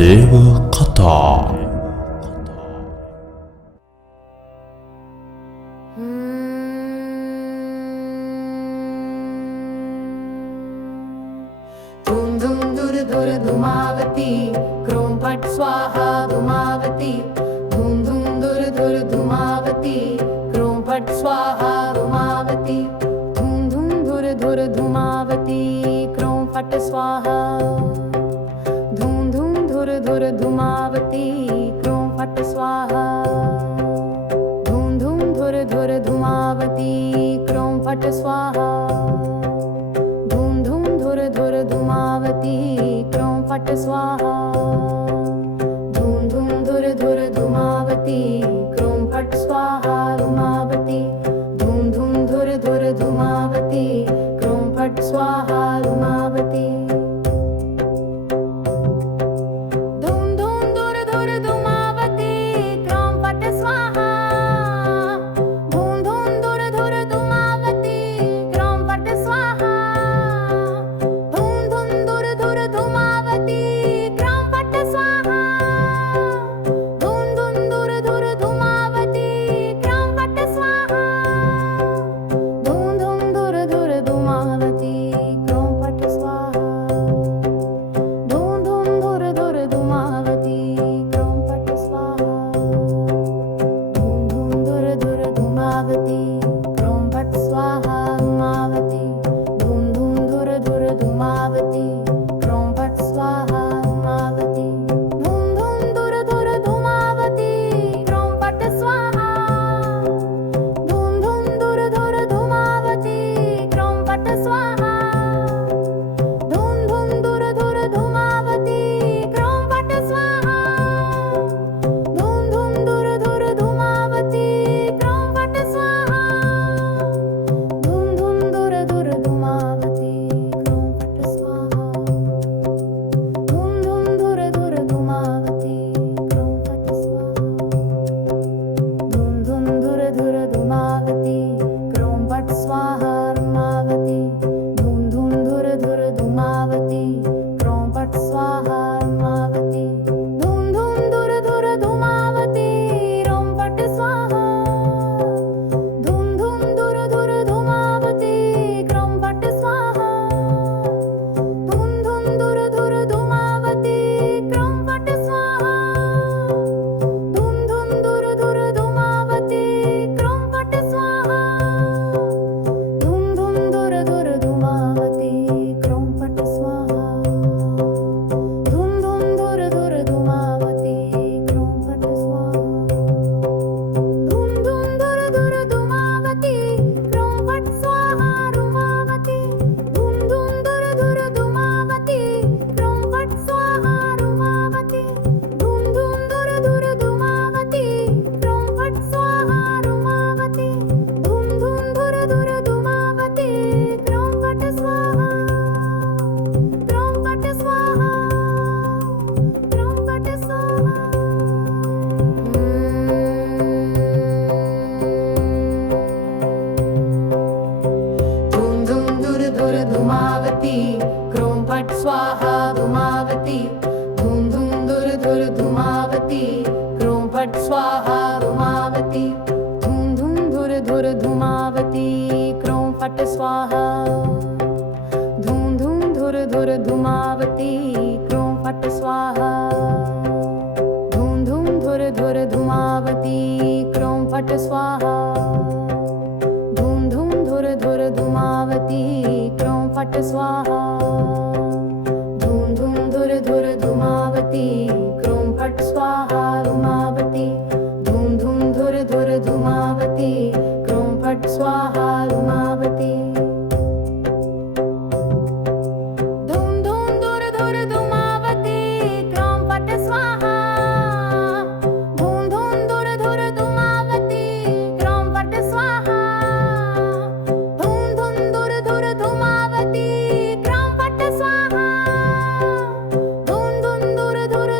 देवकथा। धूम धूम धुर धुर धूमावती, क्रोम फट स्वाहा धूमावती। धूम धूम धुर धुर धूमावती, क्रोम फट स्वाहा धूमावती। धूम धूम धुर धुर धूमावती, क्रोम फट स्वाहा। धूम धूम धुर धुर धूमावती, क्रोम फट स्वाहा। धूम धूम धुर धुर धूमावती, क्रोम फट स्वाहा। धूम धूम धुर धुर धूमावती, क्रोम फट स्वाहा। धूम धूम धुर धुर धूमावती, क्रोम फट स्वाहा धूमावती। धूम धूम धुर धुर धूमावती, क्रोम फट स्वाहा धूमावती। धूम धूम धुर धुर धूमावती, क्रोम फट स्वाहा। धूम धूम धुर धुर धूमावती, क्रोम फट स्वाहा। धूम धूम धुर धुर धूमावती, क्रोम फट स्वाहा। धूम धूम धुर धुर धूमावती, क्रोम फट स्वाहा। धूम धूम धुर धुर धूमावती, क्रोम फट स्वाहा। धूम धूम धुर धुर धूमावती, क्रोम फट स्वाहा। धूम धूम धुर धुर धूमावती, क्रोम फट स्वाहा धूमावती। धूम धूम धुर धुर धूमावती, क्रोम फट स्वाहा धूमावती। धूम धूम धुर धुर धूमावती, क्रोम फट स्वाहा। धूम धूम धुर धुर धूमावती, क्रोम फट स्वाहा। धूम धूम धुर धुर धूमावती, क्रोम फट स्वाहा। धूम धूम धुर धुर धूमावती, क्रोम फट स्वाहा। धूम धूम धुर धुर धूमावती, क्रोम फट स्वाहा। धूम धूम धुर धुर धूमावती, क्रोम फट स्वाहा। धूम धूम धुर धुर धूमावती, क्रोम फट स्वाहा धूमावती। धूम धूम धुर धुर धूमावती, क्रोम फट स्वाहा धूमावती। धूम धूम धुर धुर धूमावती, क्रोम फट स्वाहा। धूम धूम धुर धुर धूमावती, क्रोम फट स्वाहा। धूम धूम धुर धुर धूमावती, क्रोम फट स्वाहा। धूम धूम धुर धुर धूमावती, क्रोम फट स्वाहा। धूम धूम धुर धुर धूमावती, क्रोम फट स्वाहा। धूम धूम धुर धुर धूमावती, क्रोम फट स्वाहा। धूम धूम धुर धुर धूमावती, क्रोम फट स्वाहा धूमावती। धूम धूम धुर धुर धूमावती, क्रोम फट स्वाहा धूमावती। धूम धूम धुर धुर धूमावती, क्रोम फट स्वाहा धूमावती। धूम धूम धुर धुर धूमावती, क्रोम फट स्वाहा। क्रोम फट स्वाहा, क्रोम फट स्वाहा। धूम धूम धुर धुर धूमावती, क्रोम फट स्वाहा धूमावती। धूम धूम धुर धुर धूमावती, क्रोम फट स्वाहा धूमावती। धूम धूम धुर धुर धूमावती, क्रोम फट स्वाहा। धूम धूम धुर धुर धूमावती, क्रोम फट स्वाहा। धूम धूम धुर धुर धूमावती, क्रोम फट स्वाहा। धूम धूम धुर धुर धूमावती, क्रोम फट स्वाहा। धूम धूम धुर धुर धूमावती, क्रोम फट स्वाहा धूमावती। धूम धूम धुर धुर धूमावती, क्रोम फट स्वाहा धूमावती। धूम धूम धुर धुर धूमावती, क्रोम फट स्वाहा। धूम धूम धुर धुर धूमावती, क्रोम फट स्वाहा। धूम धूम धुर धुर धूमावती, क्रोम फट स्वाहा। धूम धूम धुर धुर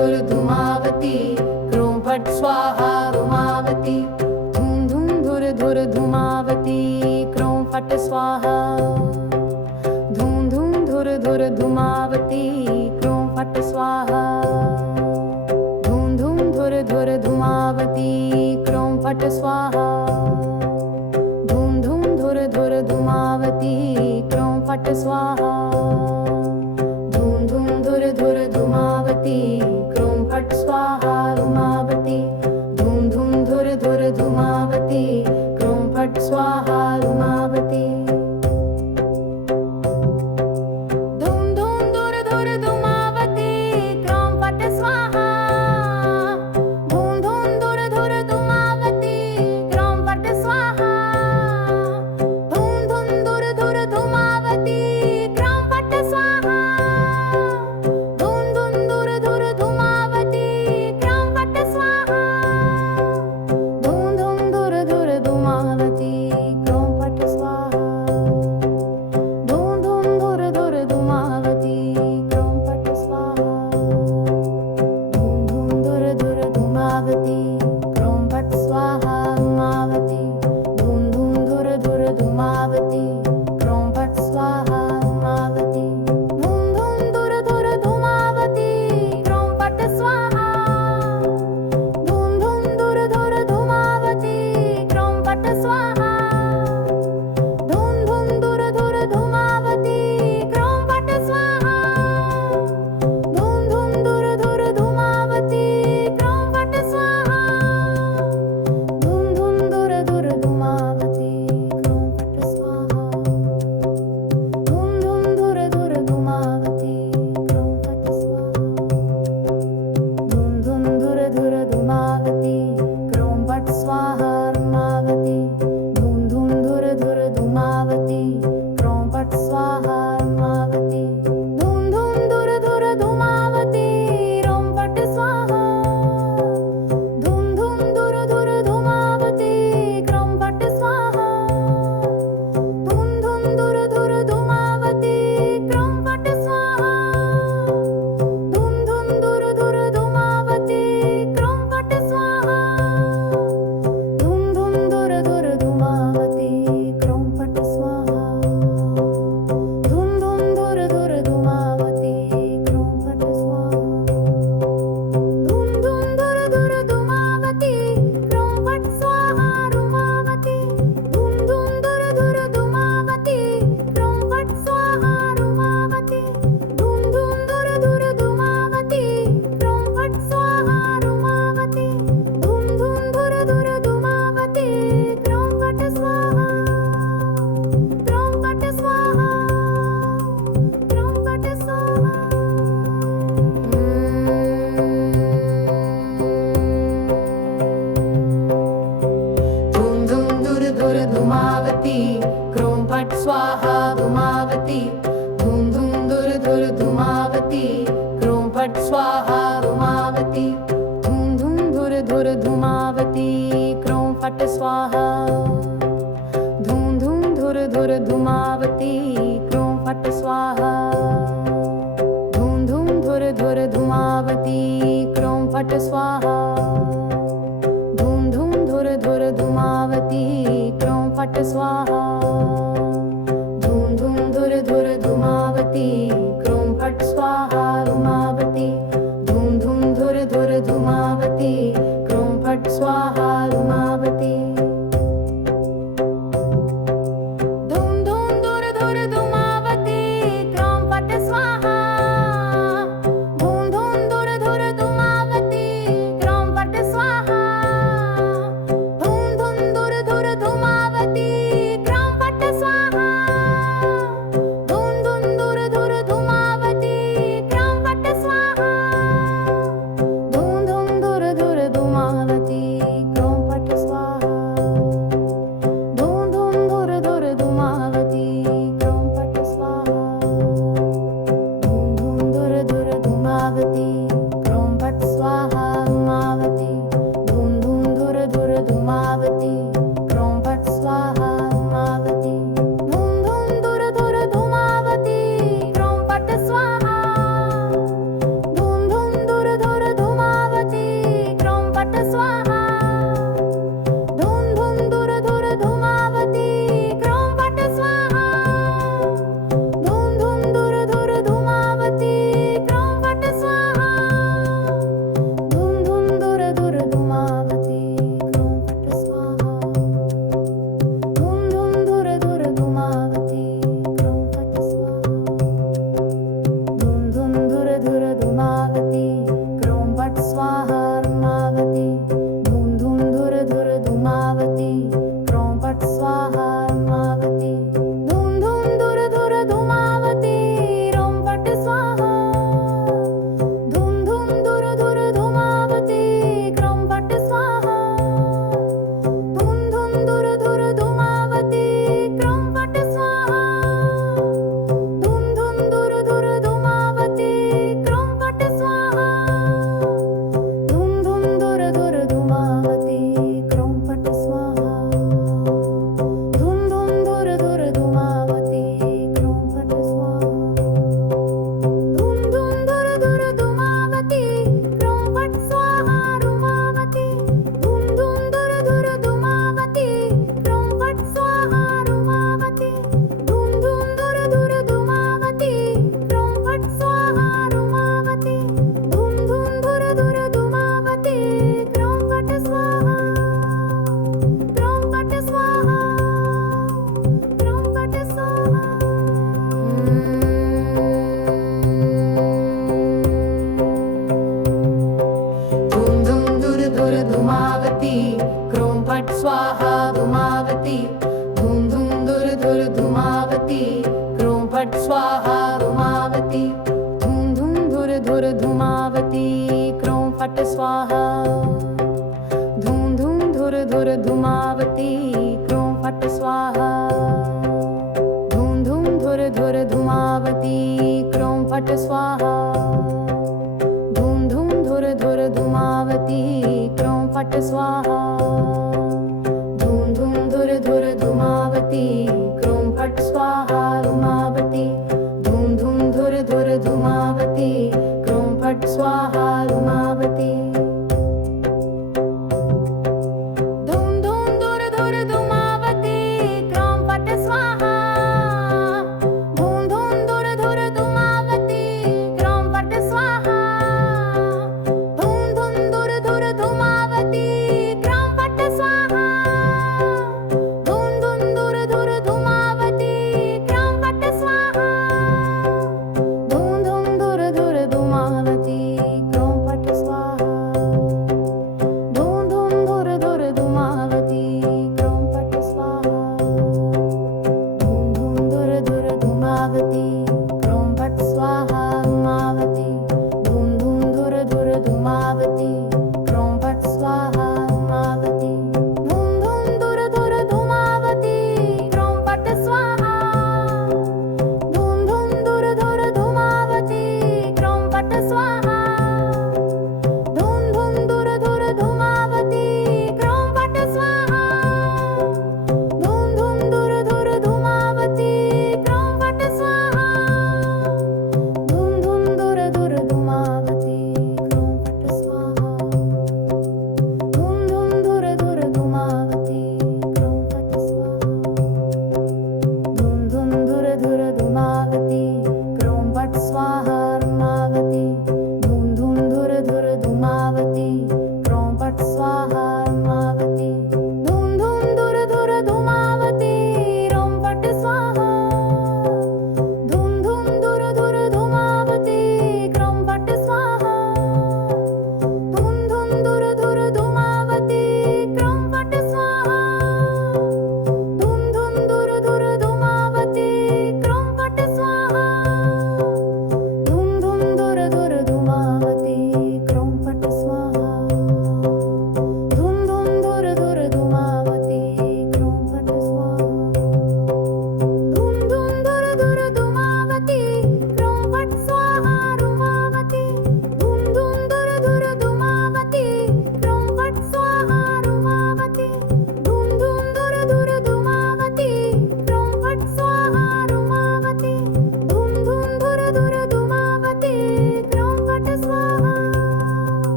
धुर धूमावती क्रों फट स्वाहा धूमावती धूम धूम धुर धूमावती क्रों फट स्वाहा धूम धूम धुर धूमावती क्रों फट स्वाहा धूम धूम धुर धूमावती क्रों फट स्वाहा धूम धूम धुर धूमावती क्रों फट स्वाहा धूम धूम धुर धूमावती क्रों फट स्वाहा धूमावती धूम धूम धुर धूमावती क्रों फट स्वाहा धूमावती धूम धूम धुर धूमावती क्रों फट स्वाहा धूम धूम धुर धूमावती क्रों फट स्वाहा धूम धूम धुर धूमावती क्रों फट स्वाहा धूम धूम धुर धूमावती क्रों फट स्वाहा धूम धूम धुर धूमावती क्रों फट स्वाहा धूम धूम धुर धूमावती क्रों फट स्वाहा धूम धूम धुर धूमावती क्रों फट स्वाहा धूमावती धूम धूम धुर धूमावती क्रों फट स्वाहा धूमावती धूम धूम धुर धूमावती क्रों फट स्वाहा धूम धूम धुर धूमावती क्रों फट स्वाहा धूम धूम धुर धूमावती क्रों फट स्वाहा धूम धूम धुर धूमावती क्रों फट स्वाहा धूम धूम धुर धूमावती क्रों फट स्वाहा धूम धूम धुर धूमावती क्रों फट स्वाहा धूम धूम धुर धूमावती क्रों फट स्वाहा धूमावती धूम धूम धुर धूमावती क्रों फट स्वाहा धूमावती धूम धूम धुर धूमावती क्रों फट स्वाहा धूम धूम धुर धूमावती क्रों फट स्वाहा धूम धूम धुर धूमावती क्रों फट स्वाहा धूम धूम धुर धूमावती क्रों फट स्वाहा धूम धूम धुर धूमावती क्रों फट स्वाहा धूम धूम धुर धूमावती क्रों फट स्वाहा धूम धूम धुर धूमावती क्रों फट स्वाहा धूमावती धूम धूम धुर धूमावती क्रों फट स्वाहा धूमावती धूम धूम धुर धूमावती क्रों फट स्वाहा धूमावती धूम धूम धुर धूमावती क्रों फट स्वाहा क्रों फट स्वाहा क्रों फट स्वाहा धूम धूम धुर धूमावती क्रों फट स्वाहा धूमावती धूम धूम धुर धूमावती क्रों फट स्वाहा धूमावती धूम धूम धुर धूमावती क्रों फट स्वाहा धूम धूम धुर धूमावती क्रों फट स्वाहा धूम धूम धुर धूमावती क्रों फट स्वाहा धूम धूम धुर धूमावती क्रों फट स्वाहा धूम धूम धुर धूमावती क्रों फट स्वाहा धूमावती धूम धूम धुर धूमावती क्रों फट स्वाहा धूमावती धूम धूम धुर धूमावती क्रों फट स्वाहा धूम धूम धुर धूमावती क्रों फट स्वाहा धूम धूम धुर धूमावती क्रों फट स्वाहा धूम धूम धुर धूमावती क्रों फट स्वाहा धूम धूम धुर फट स्वाहा धूम धूम धुर धुर धूमावती क्रों फट स्वाहा धूम धूम धुर धुर धूमावती क्रों फट स्वाहा धूम धूम धुर धुर धूमावती क्रों फट स्वाहा धूम धूम धुर धुर धूमावती क्रों फट स्वाहा धूमावती धूम धूम धुर धुर धूमावती क्रों फट स्वाहा धूमावती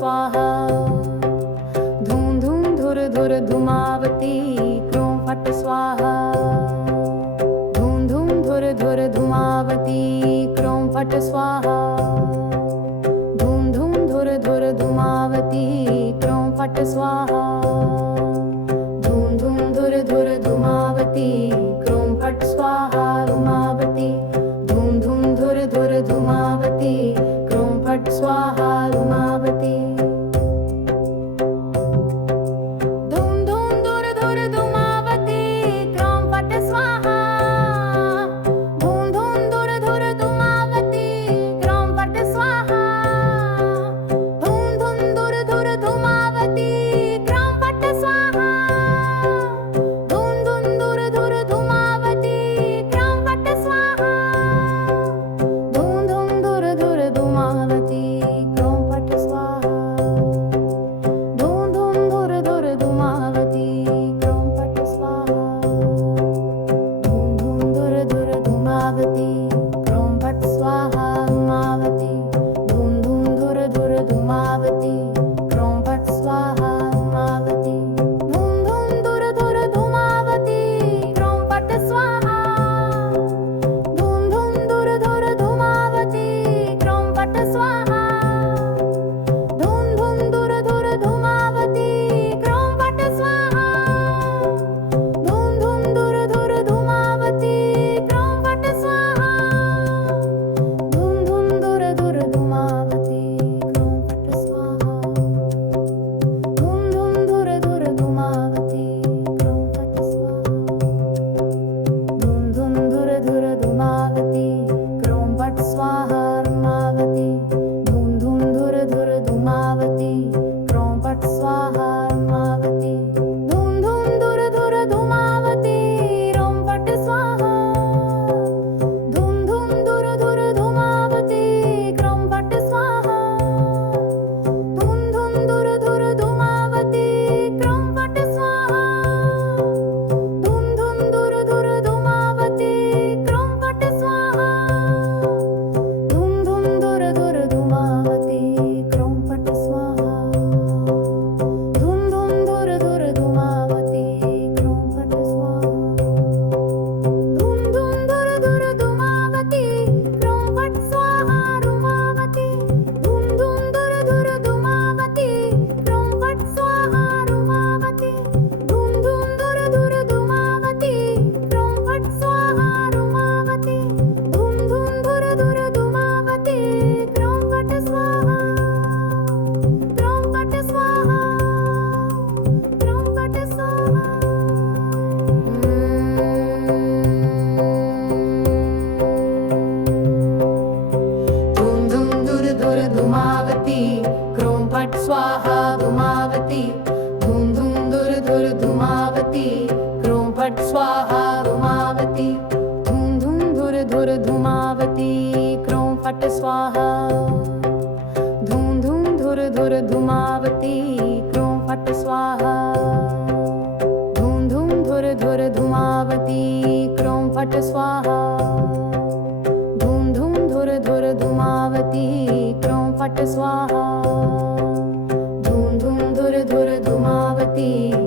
स्वाहा धूम धूम धुर धुर धूमावती क्रों फट स्वाहा धूम धूम धुर धुर धूमावती क्रों फट स्वाहा धूम धूम धुर धुर धूमावती क्रों फट स्वाहा धूम धूम धुर धुर धूमावती क्रों फट स्वाहा धूमावती धूम धूम धुर धुर धूमावती क्रों फट स्वाहा धूमावती फट स्वाहा धूमावती धूम धूम धुर धुर धूमावती क्रों फट स्वाहा धूम धूम धुर धुर धूमावती क्रों फट स्वाहा धूम धूम धुर धुर धूमावती क्रों फट स्वाहा धूम धूम धुर धुर धूमावती क्रों फट स्वाहा धूम धूम धुर धुर धूमावती